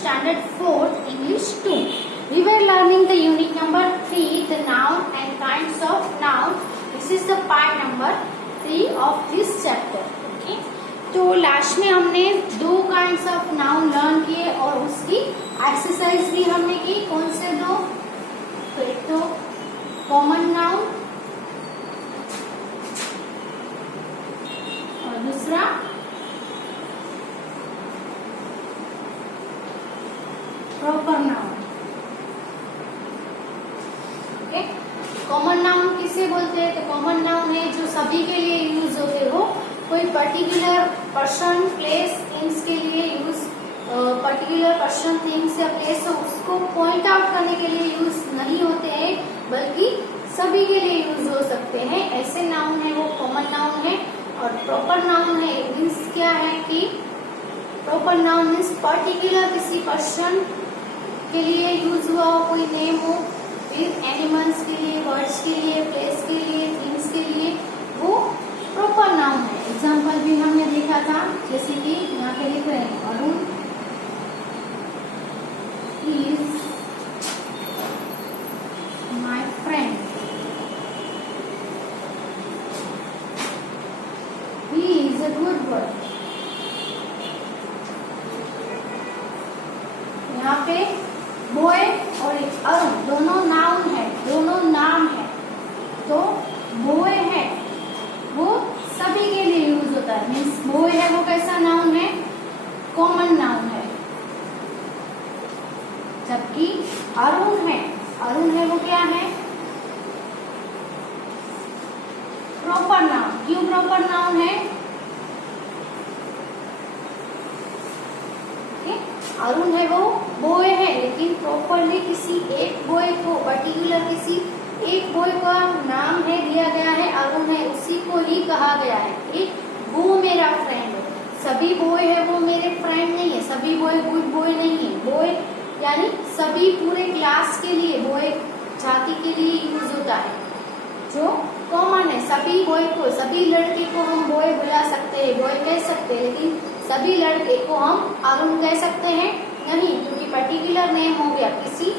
standard 4th English 2. We were learning the unit number 3, the noun and kinds of noun. This is the part number 3 of this chapter. Okay. तो last में हमने 2 kinds of noun learn किए और उसकी exercise भी हमने की. कौन से 2? तो एक तो कॉमन नाउन और दूसरा proper noun. Okay. Common noun किसे बोलते हैं? तो कॉमन नाउन है जो सभी के लिए यूज होते हो. कोई पर्टिकुलर पर्सन, प्लेस, थिंग्स के लिए यूज, पर्टिकुलर पर्सन, थिंग्स या प्लेस उसको पॉइंट आउट करने के लिए यूज नहीं होते हैं, बल्कि सभी के लिए यूज हो सकते हैं. ऐसे नाउन है वो कॉमन नाउन है. और प्रॉपर नाउन है मीन्स क्या है कि प्रॉपर नाउन मीन्स पर्टिकुलर किसी पर्सन के लिए यूज हुआ हो, कोई नेम हो, फिर एनिमल्स के लिए, बर्ड्स के लिए, प्लेस के लिए, थिंग्स के लिए, वो प्रॉपर नाउन है. एग्जाम्पल भी हमने देखा था, जैसे कि यहाँ पे लिख रहे हैं Arun is my friend, he is a good boy. यहाँ पे बॉय और अरुण दोनों नाउन है, दोनों नाम है. तो बॉय है वो सभी के लिए यूज होता है. मीन्स बॉय है वो कैसा नाउन है? कॉमन नाउन है. जबकि अरुण है वो क्या है? Proper noun. क्यों प्रॉपर नाउन है? अरुण है वो बॉय है, लेकिन प्रॉपरली किसी एक बॉय को, पर्टिकुलर किसी एक बॉय का नाम है दिया गया है, अरुण है, उसी को ही कहा गया है कि वो मेरा फ्रेंड है. सभी बॉय है वो मेरे फ्रेंड नहीं है, सभी बॉय गुड बॉय नहीं है. बॉय यानी सभी पूरे क्लास के लिए, बॉय जाति के लिए यूज होता है, जो कॉमन है. सभी बॉय को, सभी लड़के को हम बॉय बुला सकते हैं, बॉय कह सकते हैं, लेकिन सभी लड़के को हम अरुण कह सकते हैं नहीं, क्योंकि पर्टिकुलर नेम हो गया, किसी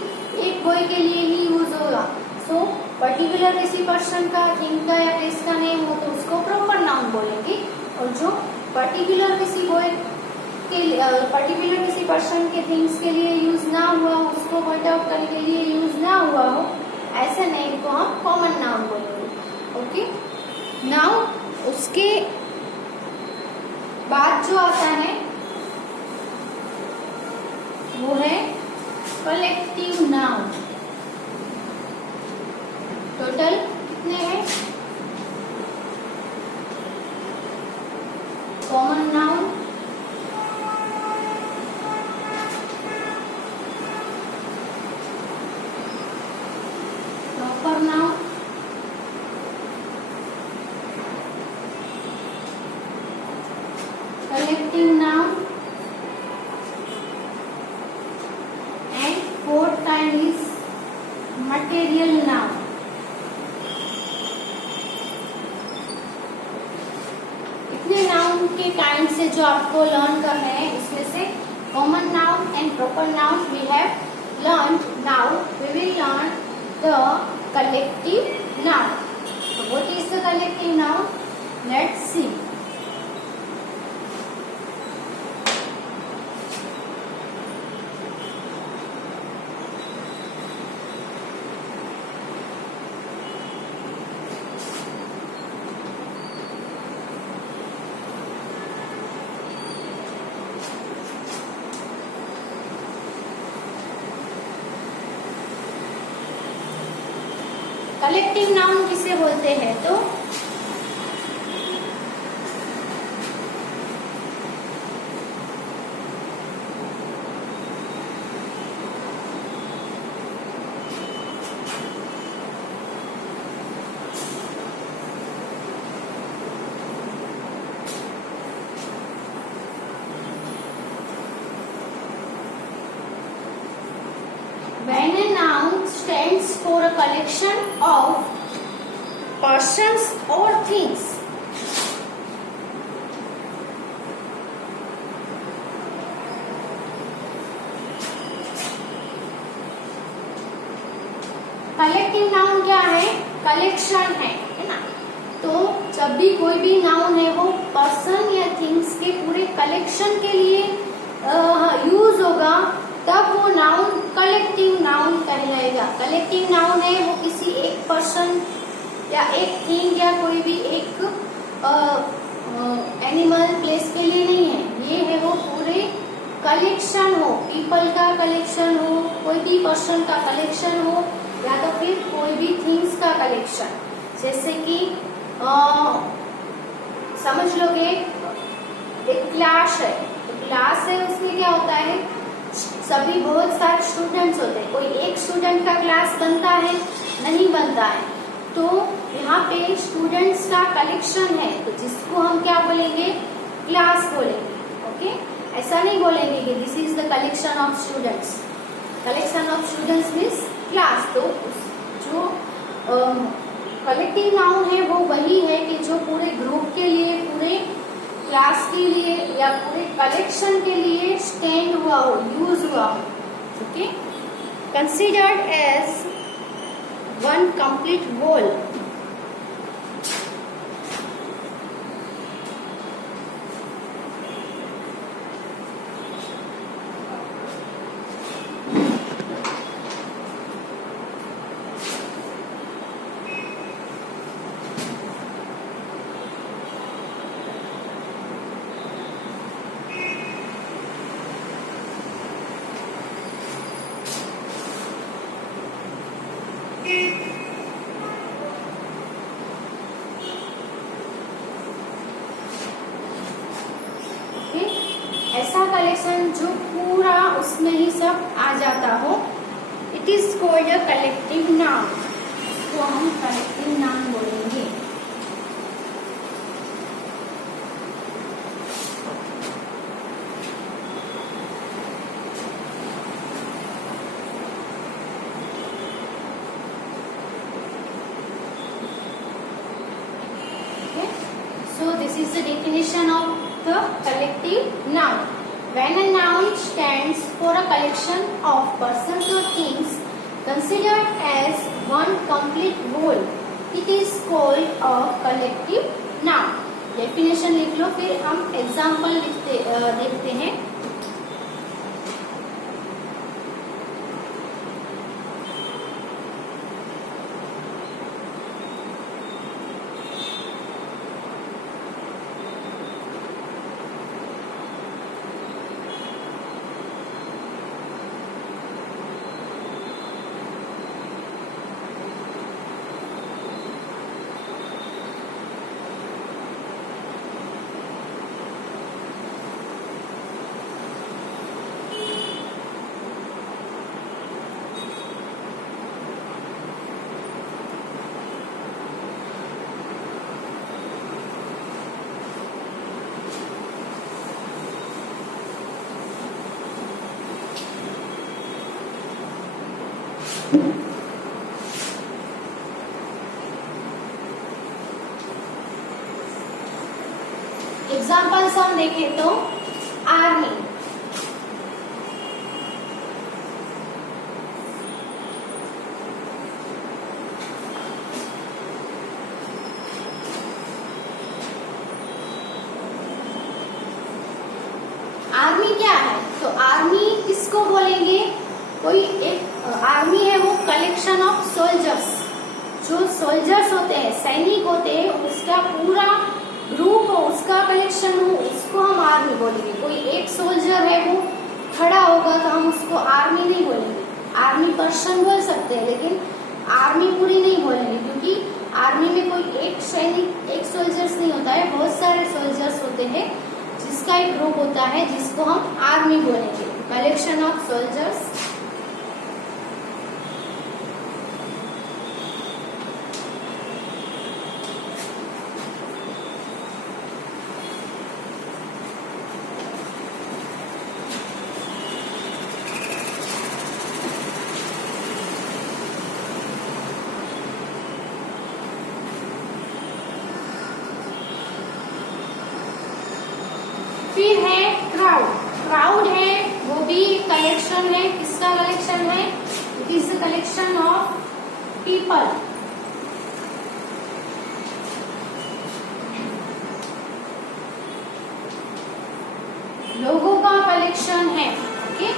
एक बॉय के लिए ही यूज होगा. सो पर्टिकुलर किसी पर्सन का, थिंग का या प्लेस का नेम हो तो उसको प्रॉपर नाउन बोलेंगे. और जो पर्टिकुलर किसी बॉय के, पर्टिकुलर किसी पर्सन के, थिंग्स के लिए यूज ना हुआ हो, उसको पॉइंट आउट करने के लिए यूज ना हुआ हो, ऐसे नेम को हम कॉमन नाउन बोलेंगे. ओके. नाउ उसके बाद जो आता है वो है कलेक्टिव नाउन. टोटल कितने हैं? Common noun, proper noun, collective noun, and fourth kind is material noun. इतने नाउन के काइंड से जो आपको लर्न करना है, इसमें से common noun and proper noun we have learn. Now we will learn the collective noun. So what is the collective noun? Let's see. Collective noun किसे बोलते हैं? तो when a noun stands for a collection of persons or things, collective noun क्या है? Collection है ना। तो जब भी कोई भी नाउन है वो पर्सन या थिंग्स के पूरे कलेक्शन के लिए यूज होगा, तब वो नाउन कलेक्टिव नाउन कहलाएगा। कलेक्टिव नाउन है वो किसी एक पर्सन या एक थिंग या कोई भी एक एनिमल प्लेस के लिए नहीं है। ये है वो पूरे कलेक्शन हो, पीपल का कलेक्शन हो, कोई भी पर्सन का कलेक्शन हो, या तो फिर कोई भी थिंग्स का कलेक्शन। जैसे कि समझ लो कि एक क्लास है, तो क्लास है उसमें क्या होता है, सभी बहुत सारे स्टूडेंट्स होते हैं। कोई एक स्टूडेंट का क्लास बनता है? नहीं बनता है। तो यहाँ पे स्टूडेंट्स का कलेक्शन है, तो जिसको हम क्या बोलेंगे? क्लास बोलेंगे। ओके, ऐसा नहीं बोलेंगे कि this is the collection of students. Collection of students means class. तो जो कलेक्टिव नाउन है वो वही है कि जो पूरे ग्रुप के लिए, पूरे क्लास के लिए या पूरे कलेक्शन के लिए स्टैंड हुआ हो, यूज हुआ हो। Okay, considered as one complete whole. ऐसा कलेक्शन जो पूरा उसमें ही सब आ जाता हो, it is called a collective noun. तो हम कलेक्टिव नाउन बोलेंगे। So this is the definition of the collective noun. When a noun stands for a collection of persons or things considered as one complete whole, it is called a collective noun. Definition लिख लो, फिर हम example देखते हैं। Examples हम देखें तो army, army क्या है? तो आर्मी किसको बोलेंगे? कोई एक आर्मी है वो कलेक्शन ऑफ सोल्जर्स। जो सोल्जर्स होते हैं, सैनिक होते हैं, उसका पूरा ग्रुप हो, उसका कलेक्शन हो, उसको हम आर्मी बोलेंगे। कोई एक सोल्जर है वो खड़ा होगा तो हम उसको आर्मी नहीं बोलेंगे। आर्मी पर्सन बोल सकते हैं, लेकिन आर्मी पूरी नहीं बोलेंगे, क्योंकि आर्मी में कोई एक सैनिक, एक सोल्जर्स नहीं होता है, बहुत सारे सोल्जर्स होते हैं, जिसका एक ग्रुप होता है जिसको हम आर्मी बोलेंगे। Collection of soldiers. फिर है क्राउड। क्राउड है वो भी कलेक्शन है। किसका कलेक्शन है? It is the collection of people, लोगों का कलेक्शन है। ओके,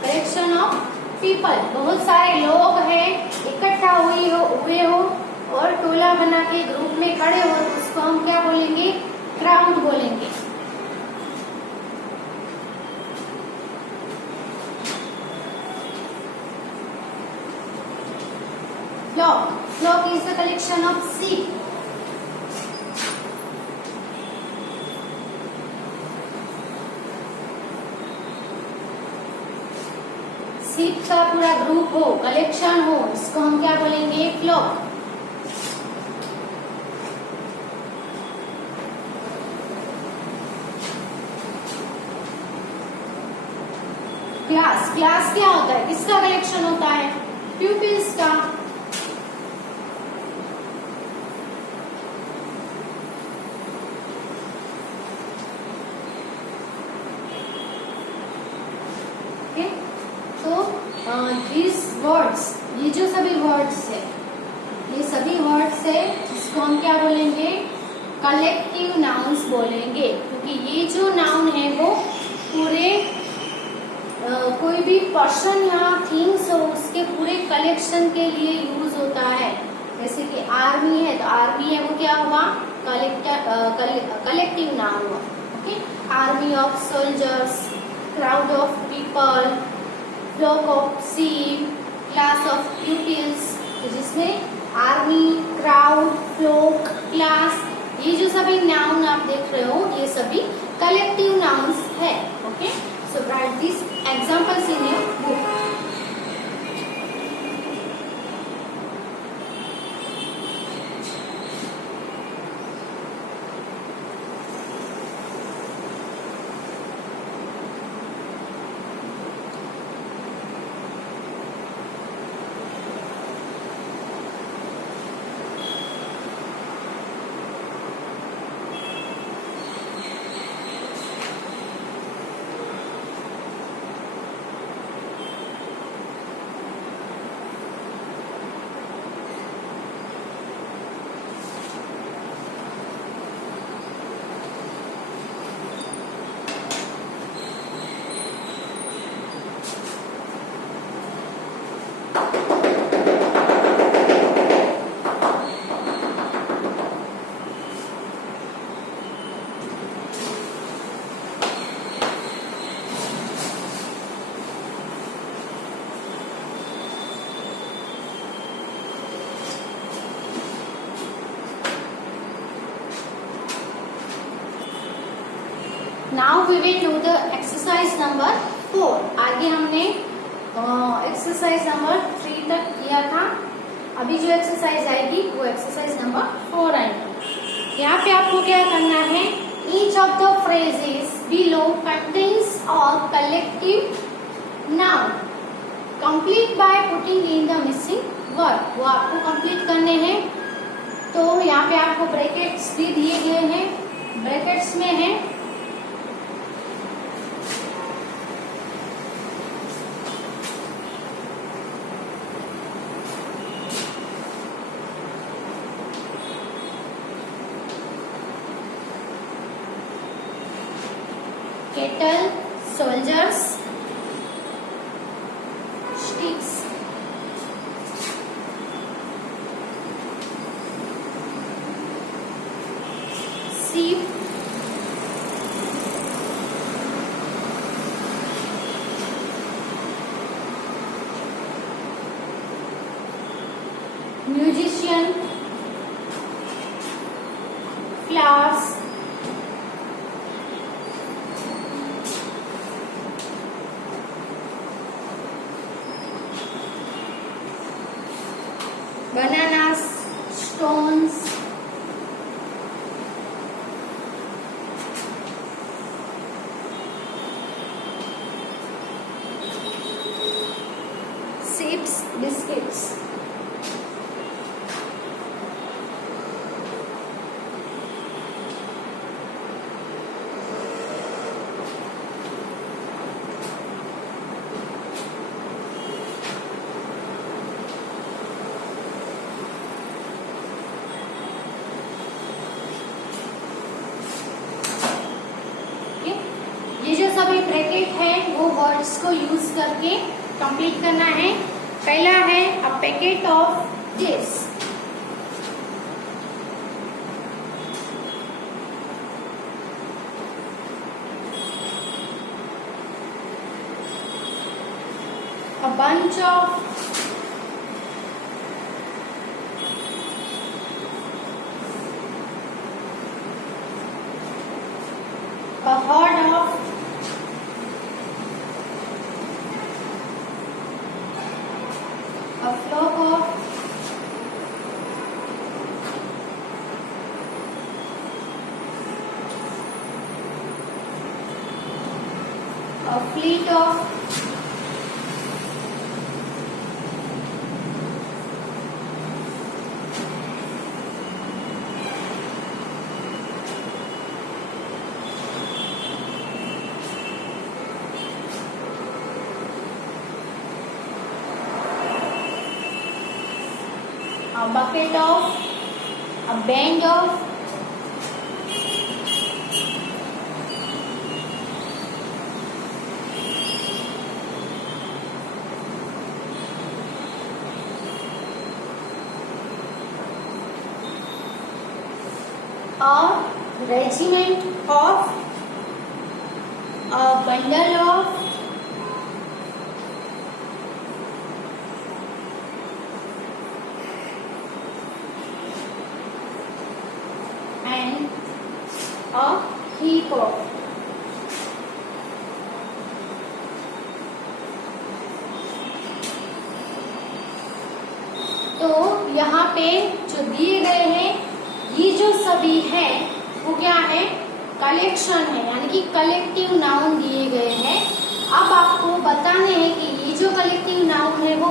कलेक्शन ऑफ पीपल, बहुत सारे लोग हैं, इकट्ठा हुए हो और टोला बना के ग्रुप में खड़े हो तो उसको हम क्या बोलेंगे? क्राउड बोलेंगे। Flock, flock is the collection of sheep। sheep का पूरा ग्रुप हो, कलेक्शन हो, इसको हम क्या बोलेंगे? फ्लॉक। क्लास, क्लास क्या होता है? किसका कलेक्शन होता है? प्यूपिल्स का। ओके, तो दिस वर्ड्स, ये जो सभी वर्ड्स है, ये सभी वर्ड्स है जिसको हम क्या बोलेंगे? कलेक्टिव नाउन्स बोलेंगे, क्योंकि ये जो नाउन है वो पूरे कोई भी पर्सन या थिंग्स हो उसके पूरे कलेक्शन के लिए यूज होता है। जैसे कि आर्मी है तो आर्मी है वो क्या हुआ? कलेक्टिव नाउन हुआ। Okay, army of soldiers, crowd of people, flock of sheep, class of pupils, जिसमें आर्मी, क्राउड, फ्लॉक, क्लास, ये जो सभी नाउन आप देख रहे हो ये सभी कलेक्टिव नाउन्स है। Okay, so write these examples in your book। Now we will do the exercise number 4। आगे हमने एक्सरसाइज नंबर 3 तक किया था, अभी जो एक्सरसाइज आएगी वो एक्सरसाइज नंबर 4 आएगी। यहाँ पे आपको क्या करना है? Each of the phrases below contains a collective noun, complete by putting in the missing word। वो आपको कंप्लीट करने हैं। तो यहाँ पे आपको ब्रैकेट्स भी दिए गए हैं, ब्रैकेट्स में है kettle, soldiers, sticks, sheep, musician, flowers, bananas, stones, chips, biscuits। Bracket है वो वर्ड्स को यूज करके कंप्लीट करना है। पहला है a packet of this, a bunch of a horde of a flock of a fleet of a bucket of, a band of, a regiment of, a bundle of, and a heap of. तो यहाँ पे जो दिए गए हैं ये जो सभी है वो क्या है, कलेक्शन है, यानी कि कलेक्टिव नाउन दिए गए हैं। अब आपको बताने हैं कि ये जो कलेक्टिव नाउन है वो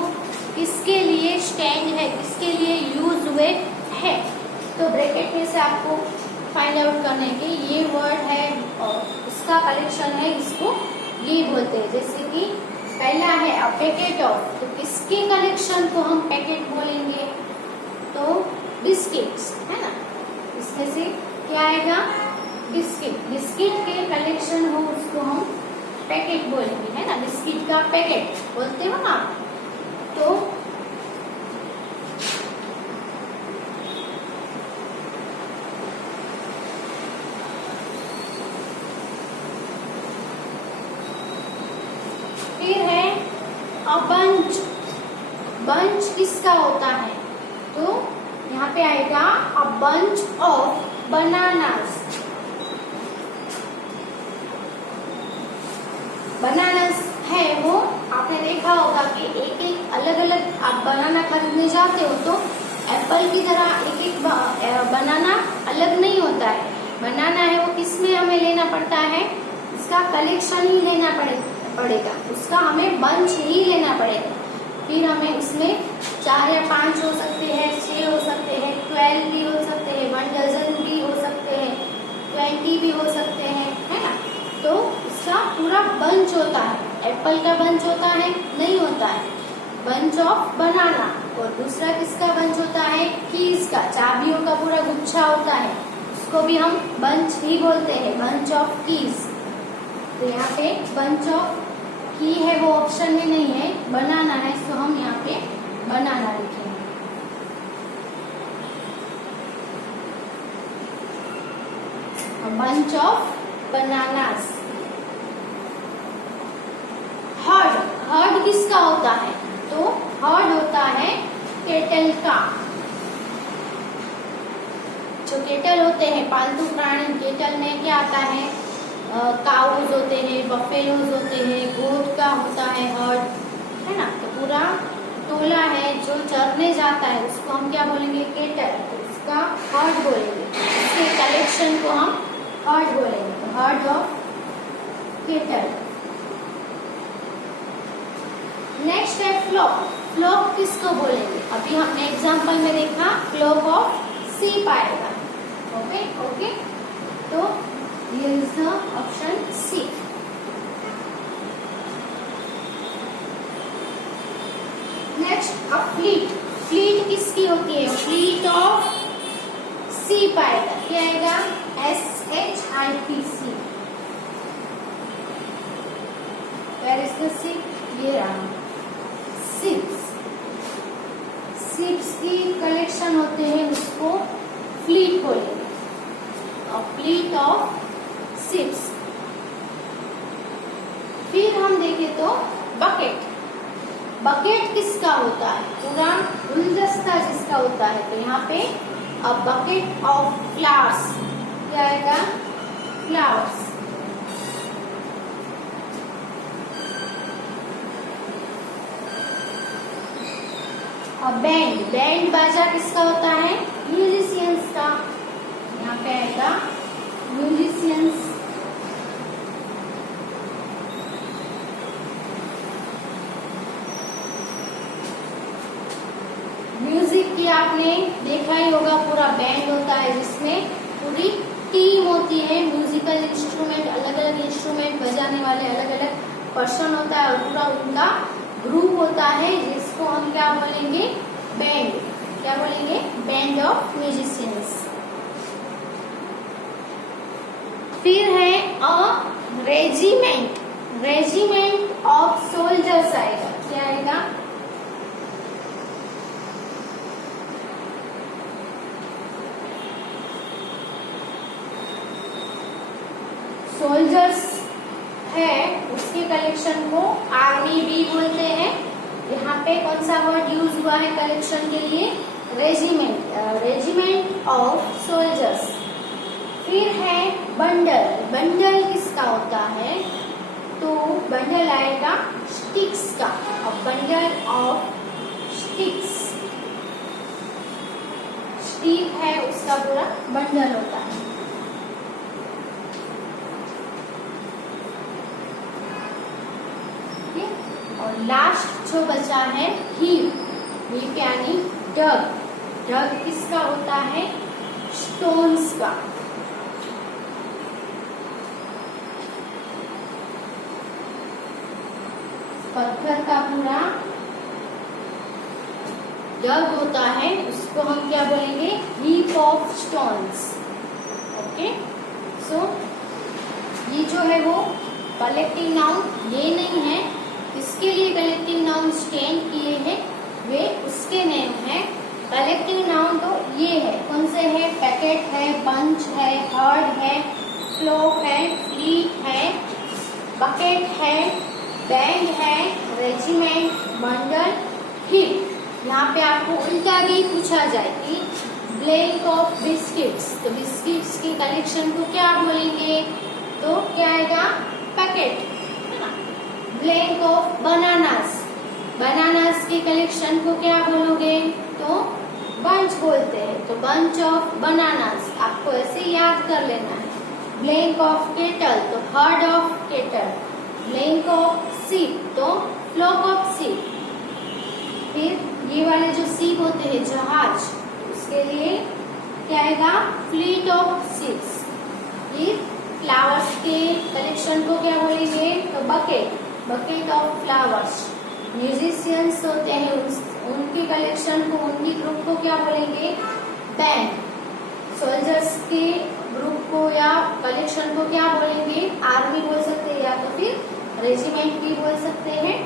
किसके लिए स्टैंड है, किसके लिए यूज हुए है। तो ब्रैकेट में से आपको फाइंड आउट करना है कि ये वर्ड है और इसका कलेक्शन है, इसको ये बोलते हैं। जैसे कि पहला है अ पैकेट ऑफ, तो किसके कलेक्शन को हम पैकेट बोलेंगे, तो बिस्किट्स है ना, इसमें से क्या आएगा, बिस्किट, बिस्किट के कलेक्शन हो उसको हम पैकेट बोलेंगे, है ना, बिस्किट का पैकेट बोलते हो ना। तो फिर है अ बंच, बंच किसका होता है, तो यहाँ पे आएगा a bunch of bananas, bananas है वो आपने देखा होगा कि एक एक अलग अलग आप बनाना खरीदने जाते हो तो एप्पल की तरह एक एक बनाना अलग नहीं होता है। बनाना है वो किसमें हमें लेना पड़ता है, इसका कलेक्शन ही लेना पड़ेगा, उसका हमें बंच ही लेना पड़ेगा। फिर हमें इसमें 4 या 5 हो सकते हैं, 6 हो सकते हैं, 12 भी हो सकते हैं, 1 डजन भी हो सकते हैं, 20 भी हो सकते हैं, है ना। तो इसका पूरा बंच होता है। एप्पल का बंच होता है, नहीं होता है, बंच ऑफ बनाना। और दूसरा किसका बंच होता है, कीज का, चाबियों का पूरा गुच्छा होता है, उसको भी हम बंच ही बोलते हैं, बंच ऑफ कीज। तो यहाँ पे बंच ऑफ की है वो ऑप्शन में नहीं है, बनाना है, तो हम यहाँ पे बनाना लिखेंगे। Bunch of bananas. Heard, heard किसका होता है, तो हर्ड होता है केटल का। जो केटल होते हैं पालतू प्राणी, केटल में क्या आता है, काउज होते हैं, बफेलोज होते हैं, गोट का होता है हर्ड, है ना। तो पूरा टोला है जो चरने जाता है उसको हम क्या बोलेंगे, केटल, तो इसका हर्ड बोलेंगे, इसके कलेक्शन को हम हर्ड बोलेंगे, तो हर्ड ऑफ केटल। नेक्स्ट है फ्लॉक, फ्लॉक किसको बोलेंगे, अभी हमने एग्जांपल में देखा फ्लॉक ऑफ सीप आएगा। ओके, तो here is the option C. Next a fleet, fleet किसकी होती है, fleet of sheep आएगा, क्या आएगा, SHIP, where is the ship, ये रहा शिप्स। शिप्स की कलेक्शन होते हैं, उसको फ्लीट बोलेंगे, फ्लीट ऑफ शिप्स। फिर हम देखें तो बकेट। बकेट किसका होता है, पूरा गुलदस्ता जिसका होता है, तो यहाँ पे अ बकेट ऑफ फ्लावर्स, क्या आएगा, फ्लावर्स। बैंड, बैंड बाजा किसका होता है, म्यूजिशियंस का, यहाँ पे आएगा म्यूजिशियंस। म्यूजिक की आपने देखा ही होगा, पूरा बैंड होता है जिसमें पूरी टीम होती है, म्यूजिकल इंस्ट्रूमेंट, अलग अलग इंस्ट्रूमेंट बजाने वाले अलग अलग पर्सन होता है, और पूरा उनका ग्रुप होता है, जिसको हम क्या बोलेंगे, बैंड। क्या बोलेंगे, बैंड ऑफ म्यूजिशियंस। फिर है अ रेजिमेंट, रेजिमेंट ऑफ सोल्जर्स आएगा, क्या आएगा, सोल्जर्स है, उसके कलेक्शन को आर्मी भी बोलते हैं। यहाँ पे कौन सा वर्ड यूज हुआ है कलेक्शन के लिए, रेजिमेंट, रेजिमेंट ऑफ सोल्जर्स। फिर है बंडल, बंडल किसका होता है, तो बंडल आएगा स्टिक्स का, बंडल ऑफ स्टिक्स, स्टिक है उसका पूरा बंडल होता है। और लास्ट जो बचा है हीप, हीप यानी डग, डग किसका होता है, स्टोन्स का। पत्थर का पूरा डग होता है, उसको हम क्या बोलेंगे, हीप ऑफ स्टोन्स। ओके, सो ये जो है वो कलेक्टिव नाउन, ये नहीं है, इसके लिए कलेक्टिव नाउन स्टैंड किए हैं, वे उसके नेम है। कलेक्टिव नाउन तो ये है, कौन से है, पैकेट है, बंच है, हर्ड है, फ्लोक है, फ्लीट है, बकेट है, बैंड है, रेजिमेंट, बंडल, हीप। यहाँ पे आपको उल्टा भी पूछा जाए कि ब्लैंक ऑफ बिस्किट्स, तो बिस्किट्स की कलेक्शन को क्या बोलेंगे, तो क्या आएगा, packet. Blank of bananas, bananas की कलेक्शन को क्या बोलोगे, तो बंच बोलते हैं, तो बंच ऑफ बनानास, आपको ऐसे याद कर लेना है। ब्लैंक ऑफ केटल, तो heard of kettle. Blank of सीप, तो फ्लॉक ऑफ सीप। फिर ये वाले जो सीप होते हैं, जहाज, उसके लिए क्या आएगा, फ्लीट ऑफ शिप्स। फिर फ्लावर्स के कलेक्शन को क्या बोलेंगे, तो bucket, bucket of flowers. Musicians होते हैं, उनके कलेक्शन को, उनकी ग्रुप को क्या बोलेंगे, बैंड। सोल्जर्स के ग्रुप को या कलेक्शन को क्या बोलेंगे, आर्मी बोल सकते हैं, या तो फिर रेजिमेंट भी बोल सकते हैं।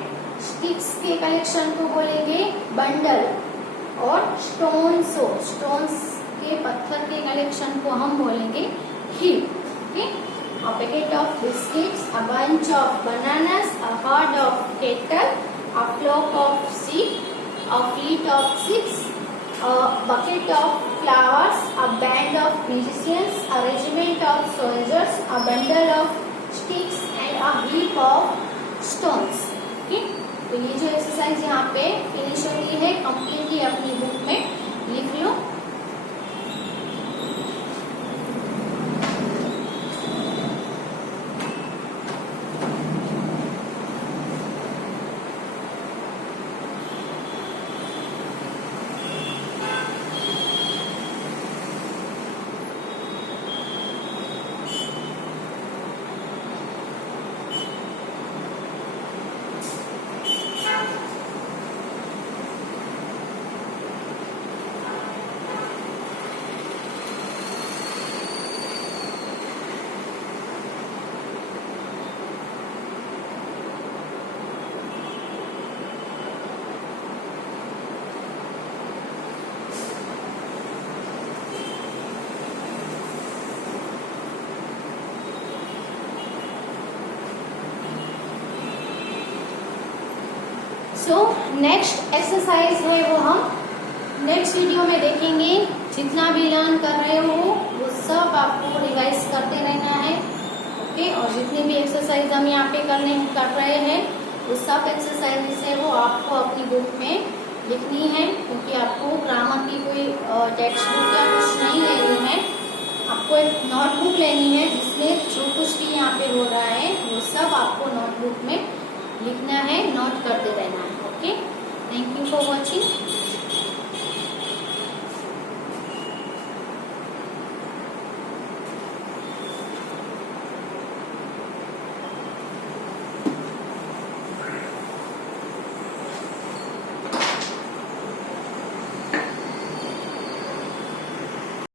स्टिक्स के कलेक्शन को बोलेंगे बंडल, और स्टोन्स हो, स्टोन्स के पत्थर के कलेक्शन को हम बोलेंगे heap. Okay, a packet of biscuits, a bunch of bananas, a herd of cattle, a flock of sheep, a fleet of ships, a bucket of flowers, a band of musicians, a regiment of soldiers, a bundle of sticks and a heap of stones. Okay? तो ये जो exercise यहाँ पे finish होती है, completely अपनी book में लिख लो। सो नेक्स्ट एक्सरसाइज है वो हम नेक्स्ट वीडियो में देखेंगे। जितना भी लर्न कर रहे हो वो सब आपको रिवाइज करते रहना है, ओके। और जितनी भी एक्सरसाइज हम यहाँ पे कर रहे हैं वो सब एक्सरसाइजेस है वो आपको अपनी बुक में लिखनी है, क्योंकि आपको ग्रामर की कोई टेक्स्ट बुक या कुछ नहीं लेनी है। आपको एक नोटबुक लेनी है जिसमें जो कुछ भी यहाँ पे हो रहा है वो सब आपको नोटबुक में लिखना है, नोट करते रहना है, okay. Thank you for watching.